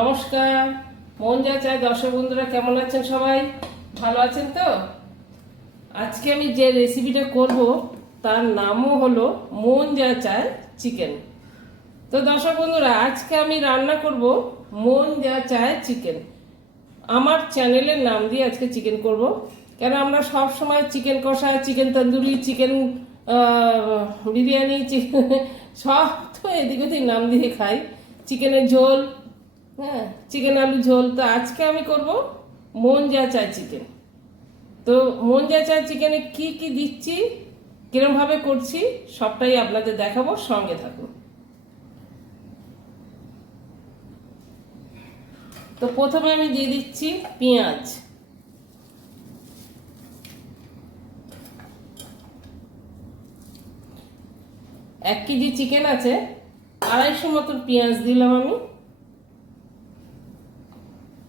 নমস্কার, মন যা চায় দর্শক বন্ধুরা, কেমন আছেন সবাই? ভালো আছেন তো? আজকে আমি যে রেসিপিটা করব তার নামও হলো মন যা চায় চিকেন। তো দর্শক বন্ধুরা, আজকে আমি রান্না করব মন যা চায় চিকেন। আমার চ্যানেলের নাম দিয়ে আজকে চিকেন করব, কেন আমরা সব সময় চিকেন কষা, chicken tandoori, chicken biryani, chicken সব তো এদিক ওদিক নাম দিয়ে খাই। চিকেনের ঝোল, হ্যাঁ, চিকেন আলু ঝোল। তো আজকে আমি করব মন যা চায় চিকেন। তো মন যা চায় চিকেনে কি কি দিচ্ছি, কিরম ভাবে করছি, সবটাই আপনাদের দেখাবো, সঙ্গে থাকুন। তো প্রথমে আমি দিয়ে দিচ্ছি পেঁয়াজ। এক কেজি চিকেন আছে, 250 মতন পেঁয়াজ দিলাম আমি।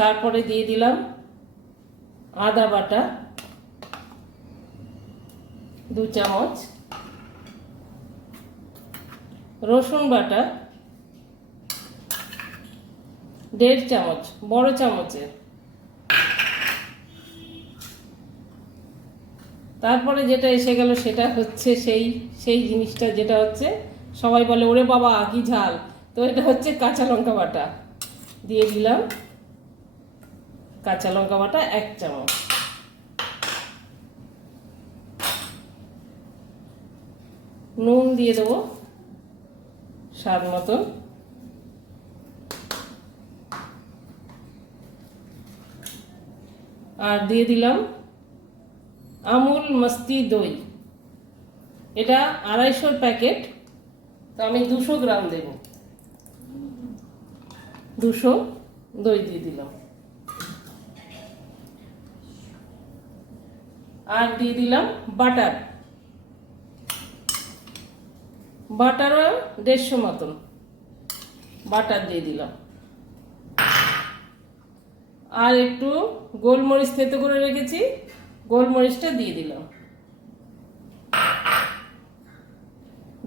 তারপরে দিয়ে দিলাম আদা বাটা 2 চামচ, রসুন বাটা 1.5 চামচ, বড় চামচের। তারপরে যেটা এসে গেল সেটা হচ্ছে সেই জিনিসটা, যেটা হচ্ছে সবাই বলে ওরে বাবা কি ঝাল, তো এটা হচ্ছে কাঁচা লঙ্কা বাটা। দিয়ে দিলাম কাঁচা লঙ্কা বাটা 1 চামচ। নুন দিয়ে দেবো স্বাদ মতন। আর দিয়ে দিলাম আমুল মস্তি দই, এটা 250 প্যাকেট, তো আমি 200 গ্রাম দেব। 200 দই দিয়ে দিলাম। আর দিয়ে দিলাম বাটার, বাটারও 150 মতন বাটার দিয়ে দিলাম। আর একটু গোলমরিচ থেতো করে রেখেছি, গোলমরিচটা দিয়ে দিলাম।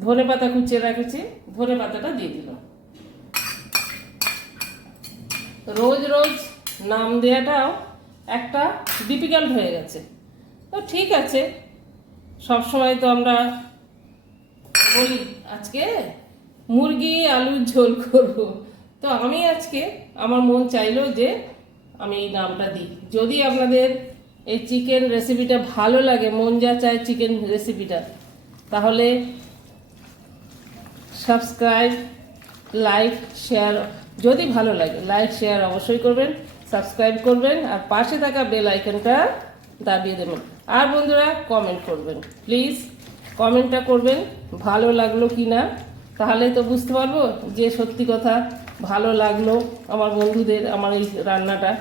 ধনে পাতা কুচিয়ে রেখেছি, ধনে পাতাটা দিয়ে দিলাম। রোজ রোজ নাম দেওয়াটাও একটা ডিফিকাল্ট হয়ে গেছে, তো ঠিক আছে, সব সময় তো আমরা বলি আজকে মুরগি আলুর ঝোল করব, তো আমি আজকে আমার মন চাইলো যে আমি এই নামটা দিই। যদি আপনাদের এই চিকেন রেসিপিটা ভালো লাগে, মন যা চায় চিকেন রেসিপিটা, তাহলে সাবস্ক্রাইব, লাইক, শেয়ার, যদি ভালো লাগে লাইক শেয়ার অবশ্যই করবেন, সাবস্ক্রাইব করবেন, আর পাশে থাকা বেল আইকনটা দাবিয়ে দেবেন। আর বন্ধুরা কমেন্ট করবেন, প্লিজ কমেন্টটা করবেন ভালো লাগলো কি না, তাহলে তো বুঝতে পারবো যে সত্যি কথা ভালো লাগলো আমার বন্ধুদের আমার এই রান্নাটা।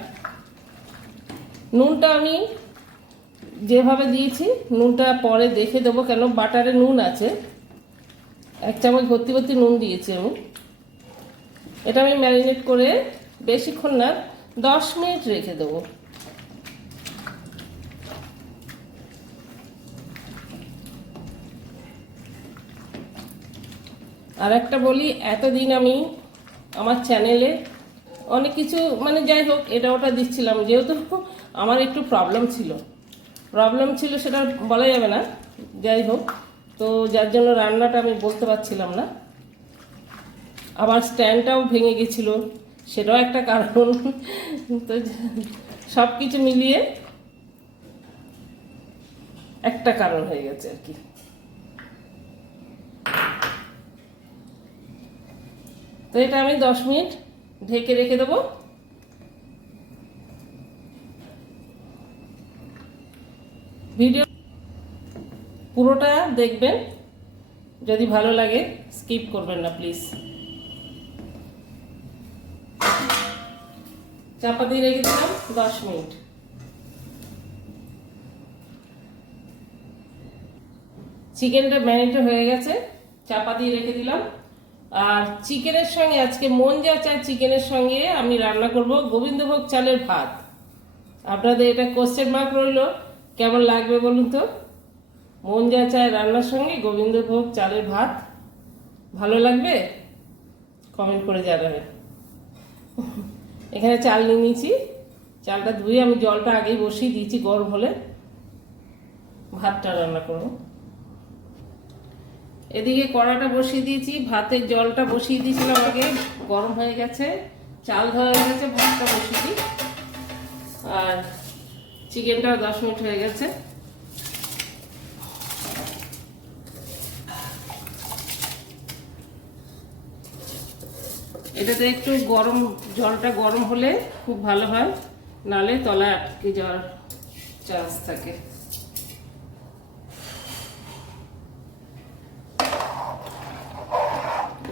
নুনটা আমি যেভাবে দিয়েছি, নুনটা পরে দেখে দেবো, কেন বাটারে নুন আছে। 1 চামচ ভর্তি ভর্তি নুন দিয়েছি আমি। এটা আমি ম্যারিনেট করে বেশিক্ষণ না, 10 মিনিট রেখে দেবো। আর একটা বলি, এতদিন আমি আমার চ্যানেলে অনেক কিছু, মানে যাই হোক এটা ওটা দিচ্ছিলাম, যেহেতু আমার একটু প্রবলেম ছিল, সেটা বলা যাবে না, যাই হোক, তো যার জন্য রান্নাটা আমি বলতে পারছিলাম না। আবার স্ট্যান্ডটাও ভেঙে গেছিলো, সেটাও একটা কারণ। তো সব কিছু মিলিয়ে একটা কারণ হয়ে গেছে আর কি। তো এটা আমি 10 মিনিট ঢেকে রেখে দেবো। ভিডিও পুরোটা দেখবেন, যদি ভালো লাগে স্কিপ করবেন না প্লিজ। চাপা দিয়ে রেখে দিলাম 10 মিনিট। চিকেনটা ম্যারিনেট হয়ে গেছে, চাপা দিয়ে রেখে দিলাম। আর চিকেনের সঙ্গে আজকে মন যা চায় চিকেনের সঙ্গে আমি রান্না করব গোবিন্দভোগ চালের ভাত। আপনাদের এটা কোশ্চেন মার্ক রইল, কেমন লাগবে বলুন তো? মন যা চায় রান্নার সঙ্গে গোবিন্দভোগ চালের ভাত ভালো লাগবে? কমেন্ট করে জানাবেন। এখানে চাল নিয়ে নিয়েছি, চালটা ধুয়ে আমি জলটা আগেই বসিয়ে দিয়েছি, গরম হলে ভাতটা রান্না করব। এদিকে কড়াটা বসিয়ে দিয়েছি, ভাতের জলটা বসিয়ে দিয়েছিলাম আগে, গরম হয়ে গেছে, চাল ধোয়া হয়ে গেছে, ভাতটা বসিয়ে দিই। আর চিকেনটাও 10 মিনিট হয়ে গেছে। এটাতে একটু গরম, জলটা গরম হলে খুব ভালো হয়, নালে তলায় আটকে যাওয়ার চান্স থাকে।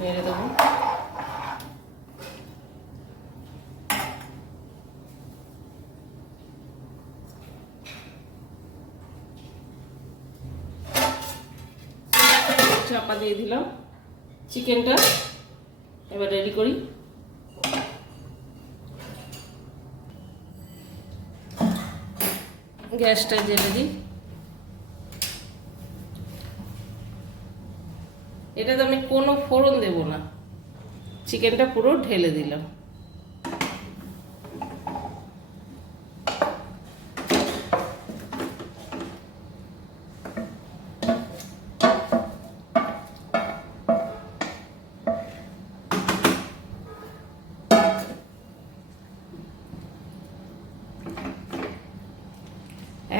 নেড়ে দেবো। চাপা দিয়ে দিলাম, চিকেনটা এবার রেডি করি। গ্যাসটা জ্বেলে দিই। এটাতে আমি কোনো ফোড়ন দেব না, চিকেনটা পুরো ঢেলে দিলাম।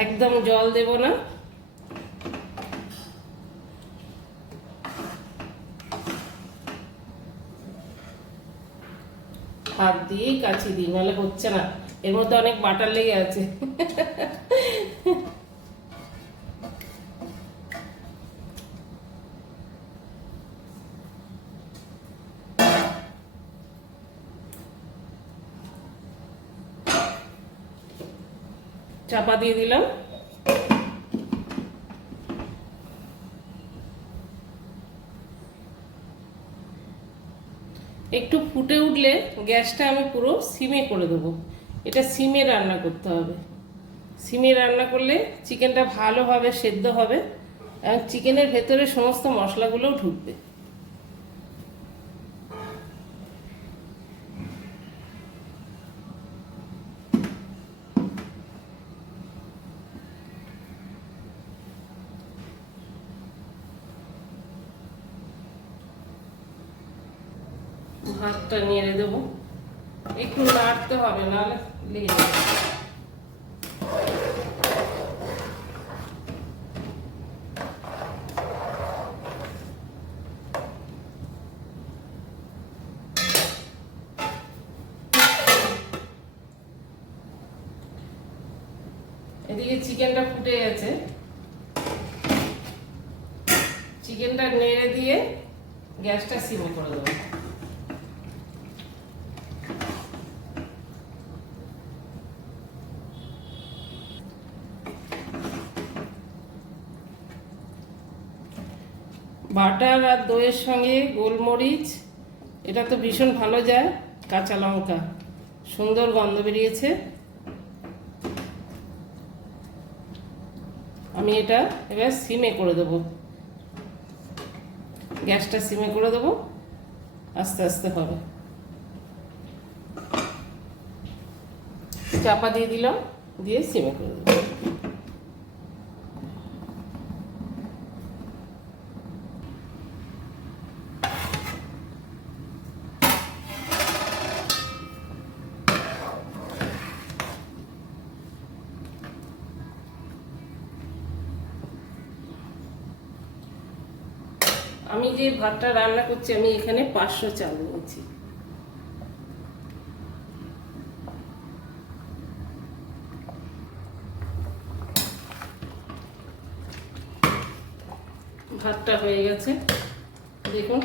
একদম জল দেব না, হাত দিয়েই কাছি দিই, নাহলে হচ্ছে না, এর মধ্যে অনেক বাটার লেগে আছে। চাপা দিয়ে দিলাম। একটু ফুটে উঠলে গ্যাসটা আমি পুরো সিমে করে দেবো। এটা সিমে রান্না করতে হবে। সিমে রান্না করলে চিকেনটা ভালোভাবে সেদ্ধ হবে এবং চিকেনের ভেতরে সমস্ত মশলাগুলোও ঢুকবে। ভাতটা নেড়ে দেবো, একটু নাড়তে হবে, নাহলে লেগে যাবে। এদিকে চিকেনটা ফুটে গেছে, চিকেনটা নেড়ে দিয়ে গ্যাসটা সিমে করে দেবো। বাটার আর দইয়ের সঙ্গে গোলমরিচ, এটা তো ভীষণ ভালো যায়, কাঁচা লঙ্কা, সুন্দর গন্ধ বেরিয়েছে। আমি এটা এবার সিমে করে দেবো, গ্যাসটা সিমে করে দেবো, আস্তে আস্তে হবে। চাপা দিয়ে দিলাম, দিয়ে সিমে করে দেবো। আমি যে ভাতটা রান্না করছি, আমি এখানে 500 চাল নিয়েছি। ভাতটা হয়ে গেছে, দেখুন।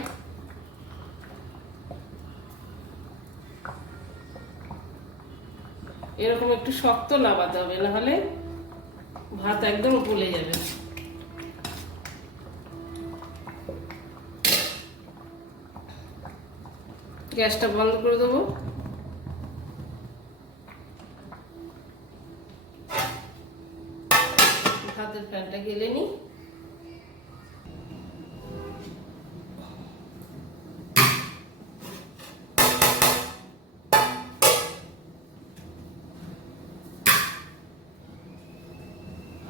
এরকম একটু শক্ত নাবাতে হবে, নাহলে ভাত একদম গলে যাবে। গ্যাসটা বন্ধ করে দেবো। ভাতের ফ্যানটা গেলে নি।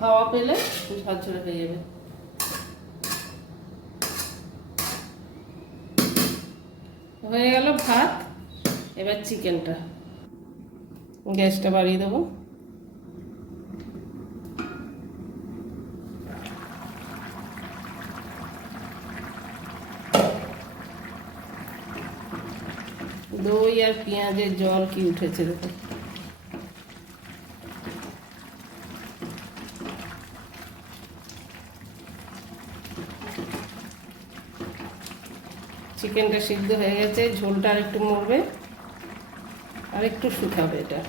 হাওয়া পেলে ঝরঝরে হয়ে যাবে। হয়ে গেল ভাত। এবার চিকেনটা, গ্যাসটা বাড়িয়ে দেবো। দই আর পেঁয়াজের জল কি উঠেছে দেখো। চিকেনটা সিদ্ধ হয়ে গেছে, ঝোলটা আর একটু মরবে, আর একটু শুকাবে। এটা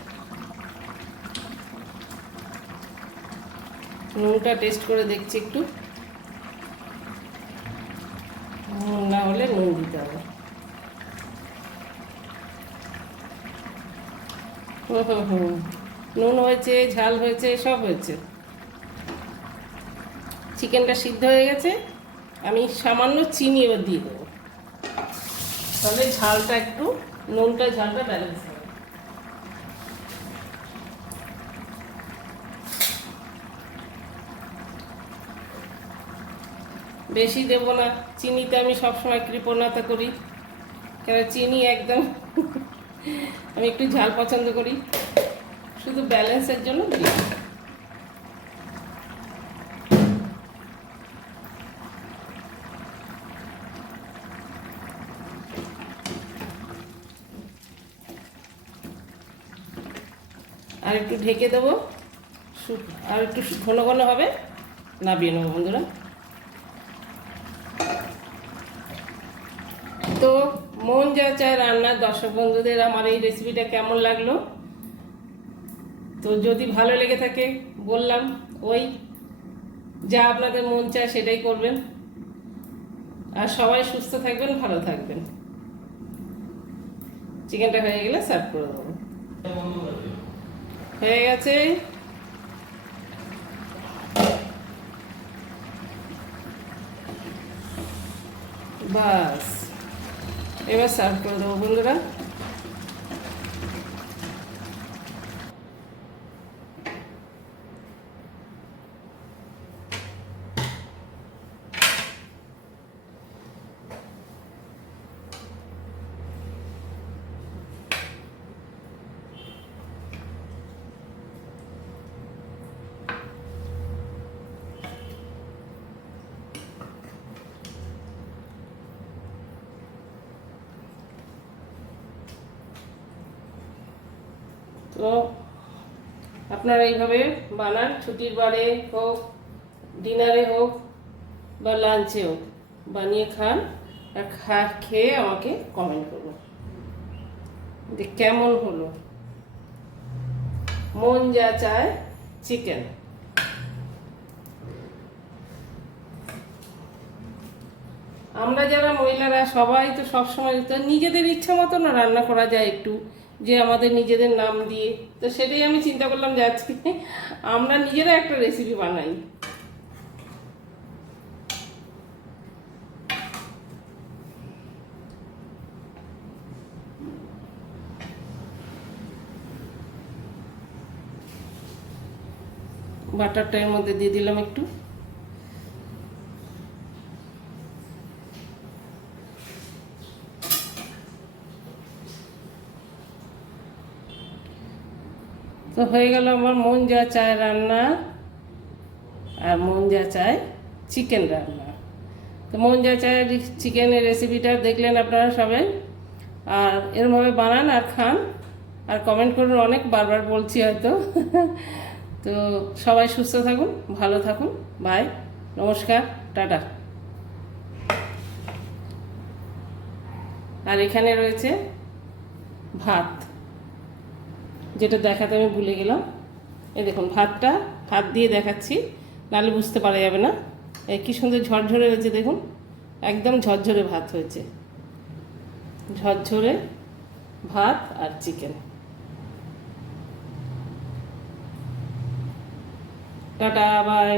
নুনটা টেস্ট করে দেখছি একটু, নুন না হলে নুন দিতে হবে। নুন হয়েছে, ঝাল হয়েছে, সব হয়েছে। চিকেনটা সিদ্ধ হয়ে গেছে, আমি সামান্য চিনি এবার দিয়ে দেবো, তাহলে ঝালটা একটু, নুনটা ঝালটা ব্যালেন্স হবে। বেশি দেবো না, চিনিতে আমি সবসময় কৃপণতা করি, কেন চিনি একদম আমি একটু ঝাল পছন্দ করি, শুধু ব্যালেন্সের জন্য দিই। আর একটু ঢেকে দেবো, আর একটু ঘন ঘন হবে, নামিয়ে নেবো বন্ধুরা। তো মন যা চায় রান্নার দর্শক বন্ধুদের আমার এই রেসিপিটা কেমন লাগলো, তো যদি ভালো লেগে থাকে বললাম ওই যা আপনাদের মন চায় সেটাই করবেন। আর সবাই সুস্থ থাকবেন, ভালো থাকবেন। চিকেনটা হয়ে গেলে সার্ভ করে দেবো। হয়ে গেছে, বাস এবার সার্ভ করে দেবো বন্ধুরা। তো আপনারা এইভাবে বানান, ছুটির বারে হোক, ডিনারে হোক বা লাঞ্চে হোক, বানিয়ে খান। আর খেয়ে আমাকে কমেন্ট করুন যে কেমন হলো মন যা চায় চিকেন। আমরা যারা মহিলারা সবাই তো সবসময় তো নিজেদের ইচ্ছা মতো না রান্না করা যায় একটু, যে আমাদের নিজেদের নাম দিয়ে। তো সেটাই আমি চিন্তা করলাম যে আজকে আমরা নিজেরা একটা রেসিপি বানাই। বাটারটা এর মধ্যে দিয়ে দিলাম একটু, তো হয়ে গেল আমার মন যা চায় রান্না আর মন যা চায় চিকেন রান্না। তো মন যা চায় চিকেনের রেসিপিটা দেখলেন আপনারা সবাই, আর এরমভাবে বানান আর খান আর কমেন্ট করুন। অনেক বারবার বলছি হয়তো তো সবাই সুস্থ থাকুন, ভালো থাকুন, বাই, নমস্কার, টাটা। আর এখানে রয়েছে ভাত, যেটা দেখাতে আমি ভুলে গেলাম। এই দেখুন ভাতটা হাত দিয়ে দেখাচ্ছি, নাহলে বুঝতে পারা যাবে না। কি সুন্দর ঝরঝরে হয়েছে দেখুন, একদম ঝরঝরে ভাত হয়েছে, ঝরঝরে ভাত আর চিকেন। Tata, by.